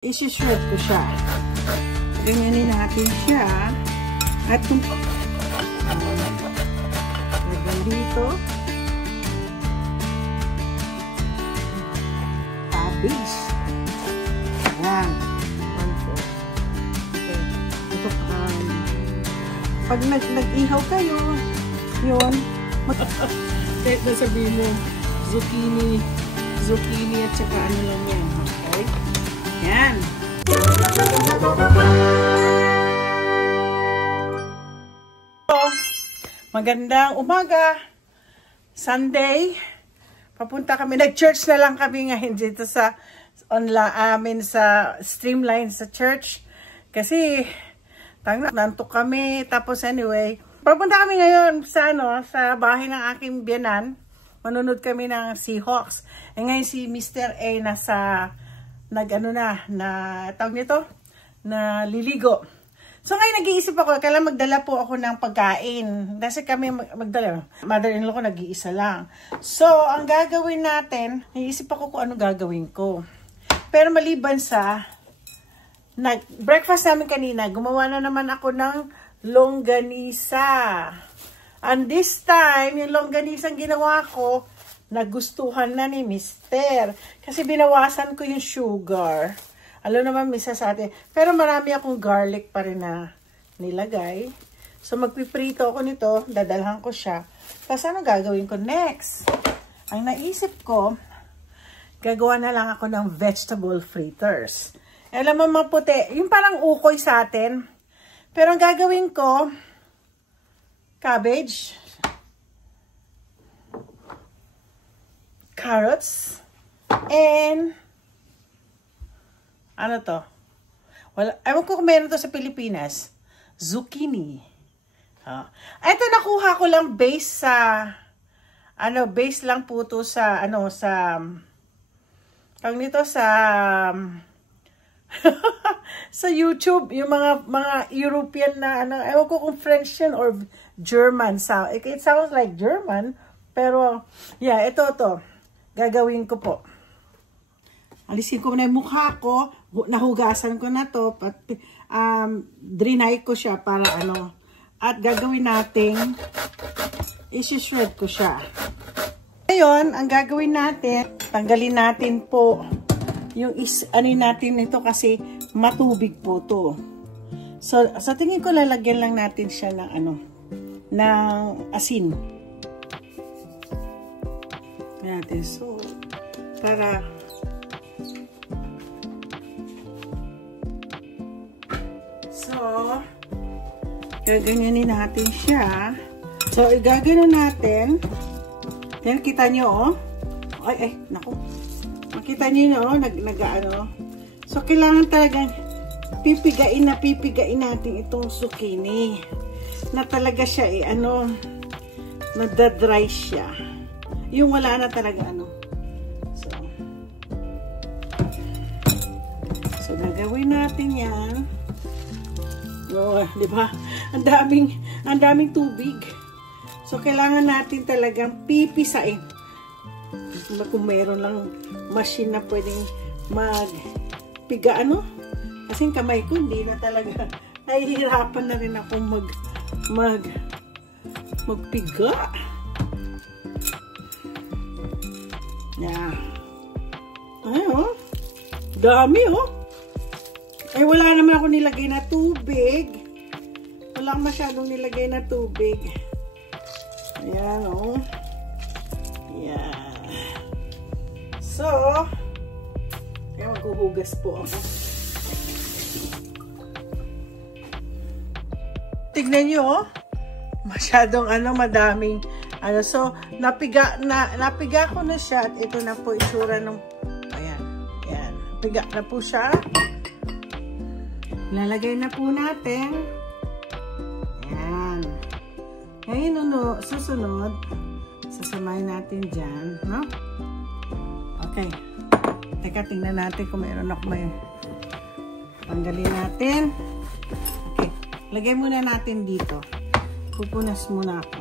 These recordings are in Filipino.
Isi-shred ko siya. Ganyanin natin siya. At kung dito, cabbage. Ayan. Okay. Ito, pag nag-ihaw kayo, yun. Kahit na sabihin mo, zucchini at saka ano lang yan. Okay? Yan. Magandang umaga. Sunday. Papunta kami. Nag-church na lang kami ngayon dito sa online sa Streamline sa church. Kasi nantok kami. Tapos anyway, papunta kami ngayon sa sa bahay ng aking biyanan. Manunod kami ng Seahawks. E ngayon si Mr. A nasa tawag nito, na liligo. So ngayon nag-iisip ako, kailan magdala po ako ng pagkain. Kasi kami magdala, mother-in-law ko nag-iisa lang. So ang gagawin natin, nag-iisip ako kung ano gagawin ko. Pero maliban sa breakfast namin kanina, gumawa na naman ako ng longganisa. And this time, yung longganisang ginawa ko, nagustuhan na ni Mister. Kasi binawasan ko yung sugar. Alam naman, misa sa atin. Pero marami akong garlic pa rin na nilagay. So, magpiprito ako nito. Dadalhan ko siya. Tapos, ano gagawin ko next? Ang naisip ko, gagawa na lang ako ng vegetable fritters. Alam mo, maputi. Yung parang ukoy sa atin. Pero ang gagawin ko, cabbage, carrots, and ano to? Wala, ewan ko kung meron to sa Pilipinas. Zucchini. Ito nakuha ko lang base sa base lang po to sa tawag nito sa sa YouTube, yung mga European na ewan ko kung French yan or German. It sounds like German, pero yeah, ito to. Gagawin ko po. Alisin ko na yung mukha ko. Nahugasan ko na to. Drinay ko siya para At gagawin natin, isi-shred ko siya. Ngayon, ang gagawin natin, tanggalin natin po yung natin ito kasi matubig po to. So, sa tingin ko lalagyan lang natin siya ng ng asin. Natin. So, para gaganyanin natin siya. So, igagano natin. Then, kita nyo, naku. Makita nyo, So, kailangan talagang pipigain natin itong zucchini. Na talaga siya, nadadry siya. Yung wala na talaga So gagawin natin yan. Di ba? Ang daming tubig. So kailangan natin talagang pipisain. Kung meron lang machine na pwedeng magpiga kasi yung kamay ko hindi na talaga. Nahihirapan na rin akong magpiga. Yeah. Dami wala naman ako nilagay na tubig. Wala masyadong nilagay na tubig. Ayan, Yeah. So, kaya maghuhugas po ako. Tignan nyo, masyadong madaming so napiga ko na siya at ito na po itsura ng ayan. Piga na po siya. Lalagay na po natin. Ayan. Ngayon susunod sasamahin natin dyan, Okay. Teka, tingnan natin kung mayroon ako tanggalin natin. Okay. Lagay muna natin dito. Pupunas muna ako.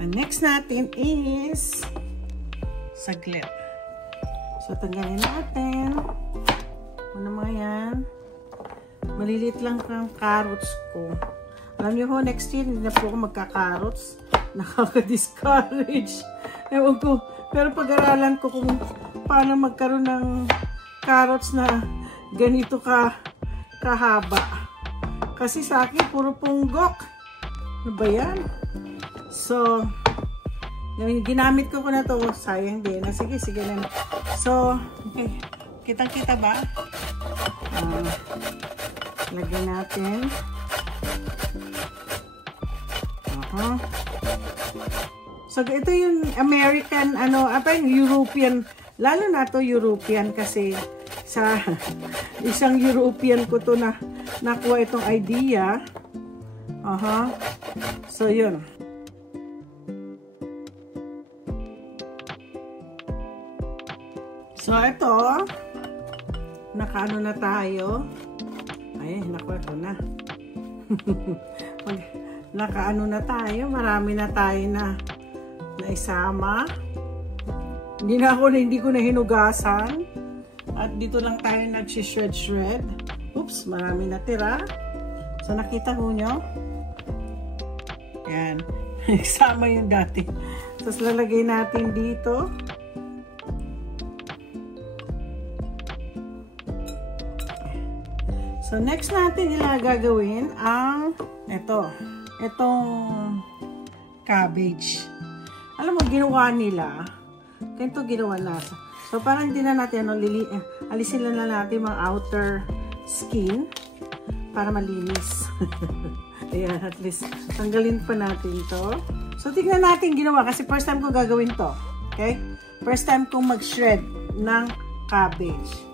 Ang next natin is saglit. So, tanggalin natin. Ano mga yan? Maliliit lang ang carrots ko. Alam niyo ho, next year, hindi na po ako magka-carrots. Nakaka-discourage. Ewan ko. Pero pag-aralan ko kung paano magkaroon ng carrots na ganito kahaba. Kasi sa akin, puro punggok. Ano ba yan? So, ginamit ko na to. Sayang din. Sige, sige lang. So, okay. Kitang-kita ba? Lagyan natin. So, ito yung American, European. Lalo na to European kasi sa isang European ko to na nakuha itong idea. So, yun. So, ito, nakaano na tayo. Ay, nakuha ko na. Nakaano na tayo. Marami na tayo na isama. Hindi ko na hinugasan. At dito lang tayo nag-shred. Oops, marami na tira. So, nakita ko nyo? Yan. Isama yung dati. Tapos, lalagay natin dito. So, next natin gagawin ang itong cabbage. Alam mo, ginawa nila. Ganito ginawa nasa. So, parang hindi na natin, alisin na natin mga outer skin para malinis. Ayan, at least, tanggalin pa natin to. So, tignan natin ginawa kasi first time ko gagawin to. Okay? First time kong mag-shred ng cabbage.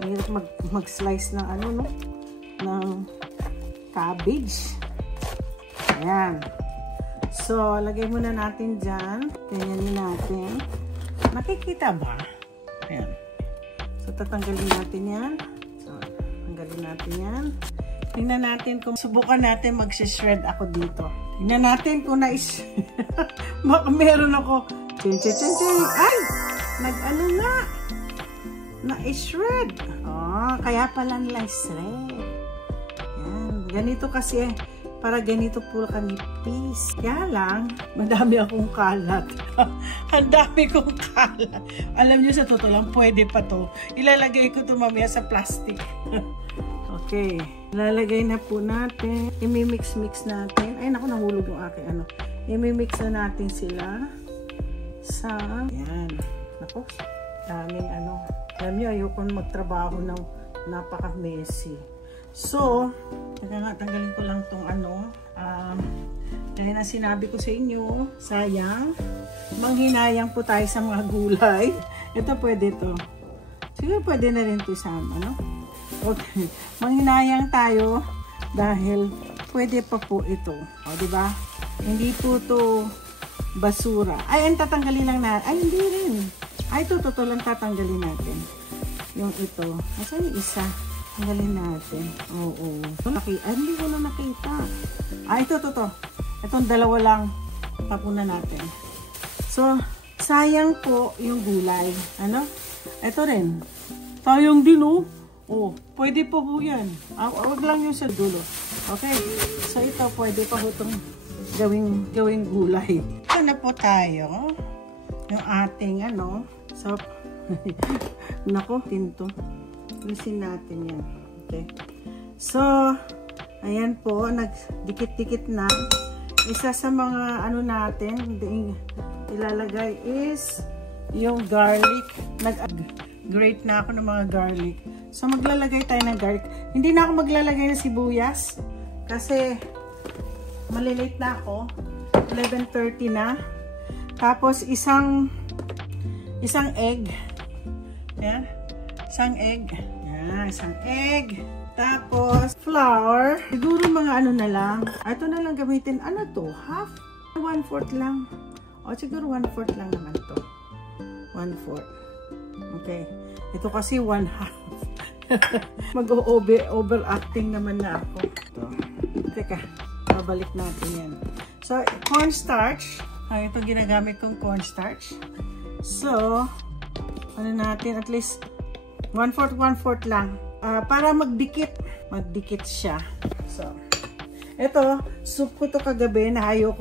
Mahirap mag-slice ng ng cabbage. Ayan. So, lagay muna natin dyan. Ganyan natin. Nakikita ba? Ayan. So, tatanggalin natin yan. So, tanggalin natin yan. Tingnan natin kung subukan natin mag-shred ako dito. Tingnan natin kung meron ako. Ay! Nag-ano nga? Na-shred. Kaya pala nila shred. Yan. Ganito kasi, para ganito po kami piece. Kaya lang, madami akong kalat. Ang dami kong kalat. Alam nyo, sa totoo lang, pwede pa to. Ilalagay ko to mamaya sa plastic. Okay. Ilalagay na po natin. I-mix natin. Ay, naku, nahulog yung aking I-mix na natin sila sa, yan. Naku, daming alam niyo, ayoko magtrabaho ng napaka-messy. So, tanggalin ko lang tong dahil na sinabi ko sa inyo, sayang, manghinayang po tayo sa mga gulay. Ito pwede to. Siguro pwede na rin ito isama, no? Okay. Manghinayang tayo dahil pwede pa po ito. O, diba? Hindi po to basura. Ay, ang tatanggalin lang na. Ay, hindi rin. Ay, ito, lang tatanggalin natin. Yung ito. Asan yung isa? Tanggalin natin. Oo. Ay, hindi ko na nakita. Ay, ito. Itong dalawa lang. Tapunan natin. So, sayang po yung gulay. Ito rin. Sayang din, oh. Oh, pwede pa po yan. Huwag lang yung sa dulo. Okay. So, ito, pwede pa po itong gawing gulay. Ito na po tayo. Yung ating so, nako, tinto. Alisin natin yan. Okay. So, ayan po, nagdikit-dikit na. Isa sa mga natin, ilalagay is yung garlic. Nag-grate na ako ng mga garlic. So, maglalagay tayo ng garlic. Hindi na ako maglalagay ng sibuyas kasi malilate na ako. 11:30 na. Tapos, isang egg. Yan. Isang egg. Yan. Isang egg. Tapos, flour. Siguro mga na lang. Ito na lang gamitin. Ano to? Half? 1/4 lang. O, siguro 1/4 lang naman to. 1/4. Okay. Ito kasi 1/2. Mag-overacting naman na ako. Ito. Teka. Babalik natin yan. So, cornstarch. Ito ginagamit kong cornstarch. So, ano natin, at least 1/4 lang. Para magdikit siya. So, ito, soup ko to kagabi na ayaw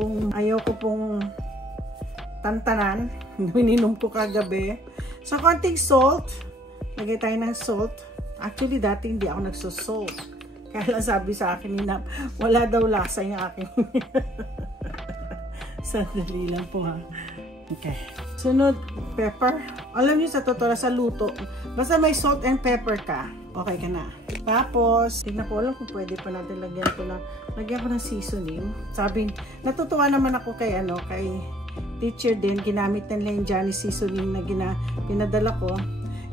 ko pong tantanan. Mininom ko kagabi. So, konting salt. Lagay tayo ng salt. Actually, dati hindi ako nagsusalt. Kaya lang sabi sa akin ni Nap, wala daw lasa yung aking. Sandali lang po ha. Okay. Sunod, pepper. Alam niyo sa totoo, sa luto, basta may salt and pepper ka, okay ka na. Tapos, tignan ko, alam kung pwede pa natin lagyan ko ng seasoning. Sabi, natutuwa naman ako kay teacher din, ginamit nila yung Johnny seasoning na pinadala ko.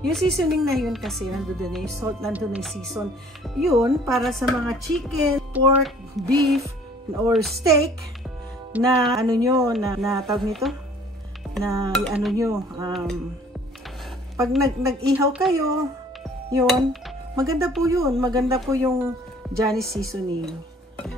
Yung seasoning na yun kasi, nandun na yung salt, nandun na yung season. Yun, para sa mga chicken, pork, beef, or steak, na na tawag nito? Na pag nag-ihaw kayo, yun, maganda po yun. Maganda po yung Johnny seasoning.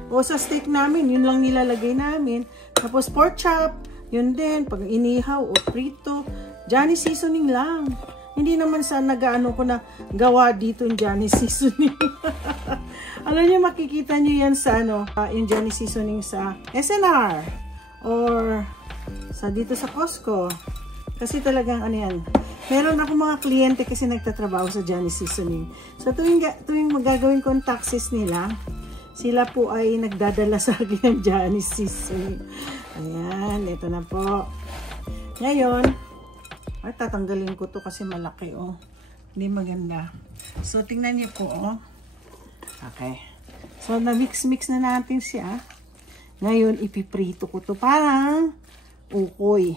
O sa steak namin, yun lang nilalagay namin. Tapos pork chop, yun din. Pag inihaw o prito, Johnny seasoning lang. Hindi naman sa nag-ano ko na gawa dito yung Johnny seasoning. Alam niyo, makikita niyo yan sa yung Johnny seasoning sa SNR or sa dito sa Costco. Kasi talagang yan. Meron ako mga kliyente kasi nagtatrabaho sa Johnny seasoning. So tuwing magagawin ko ang taxes nila, sila po ay nagdadala sa akin ng Johnny seasoning. Ayan, ito na po. Ngayon, tatanggalin ko to kasi malaki hindi maganda. So tingnan niyo po okay. So na-mix na natin siya. Ngayon ipiprito ko to parang ukoy.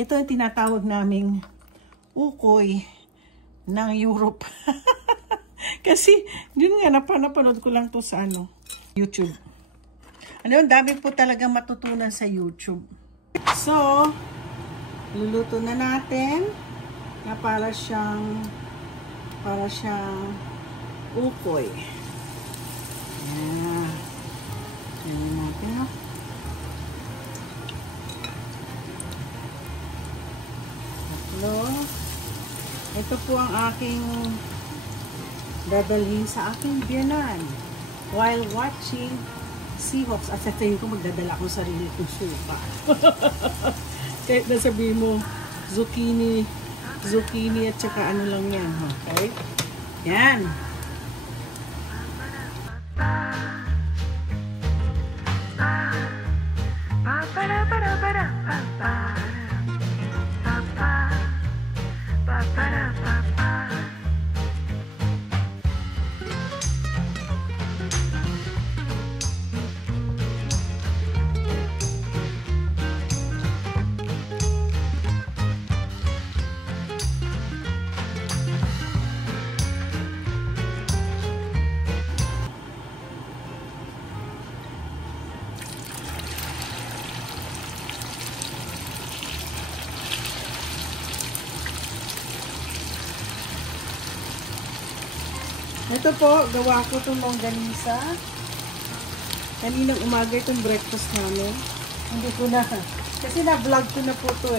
Ito yung tinatawag naming ukoy ng Europe. Kasi yun nga napanood ko lang to sa YouTube. Dami po talagang matutunan sa YouTube. So luluto na natin na para siyang ukoy. Ayan. Ayan natin Tatlo. Ito po ang aking dadalhin sa aking biyanan while watching Seahawks. At sa tingin ko magdadala akong sarili kong suka. Kahit nasabihin mo, zucchini at saka lang yan. Okay? Yan. Ito po, gawa ko itong longganisa. Kaninang umaga itong breakfast namin. Hindi ko na, kasi na-vlog ko na po ito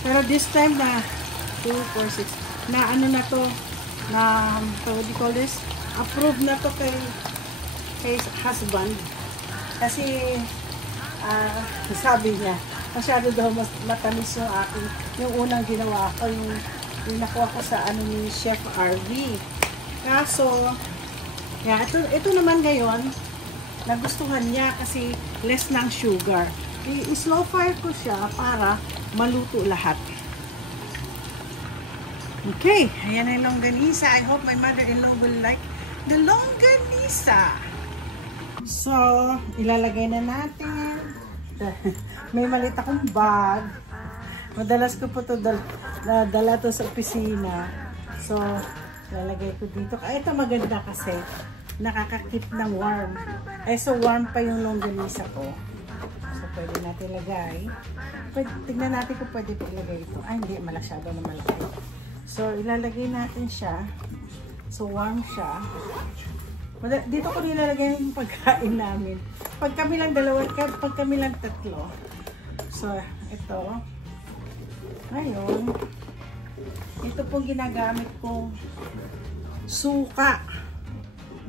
Pero this time na, 2, 4, 6, na na to, na, what do you call this? Approved na to kay husband. Kasi, sabi niya, masyado daw matamis yung yung unang ginawa ko, yung nakuha ko sa ni Chef RV. Kaso, ito naman ngayon, nagustuhan niya kasi less ng sugar. I-slow fire ko siya para maluto lahat. Okay, ayan na yung longganisa. I hope my mother-in-law will like the longganisa. So, ilalagay na natin. May malit akong bag. Madalas ko po ito dala to sa opisina. So, lalagay ko dito. Ito maganda kasi nakaka-keep ng warm. So warm pa yung longganisa ko. So pwede natin lagay. Tignan natin kung pwede ilagay ito. Hindi, masyado na malaki. So ilalagay natin siya. So warm siya. Dito ko nilalagay yung pagkain namin. Pag kami lang dalawa, pag kami lang tatlo, So, ito. Ngayon, ito pong ginagamit kong suka.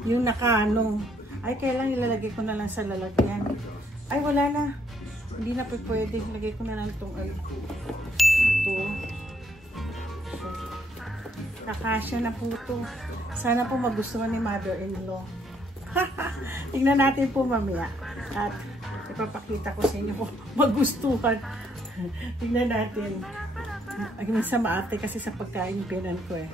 Yung nakano. Ay, kailang ilalagay ko na lang sa lalagyan. Ay, wala na. Hindi na pwede. Lagay ko na lang itong ito. So, kakasya na po ito. Sana po magustuhan ni mother-in-law. Tingnan natin po mamaya. At ipapakita ko sa inyo kung magustuhan. Tingnan natin. Minsan maarte kasi sa pagkain yung pinan ko eh.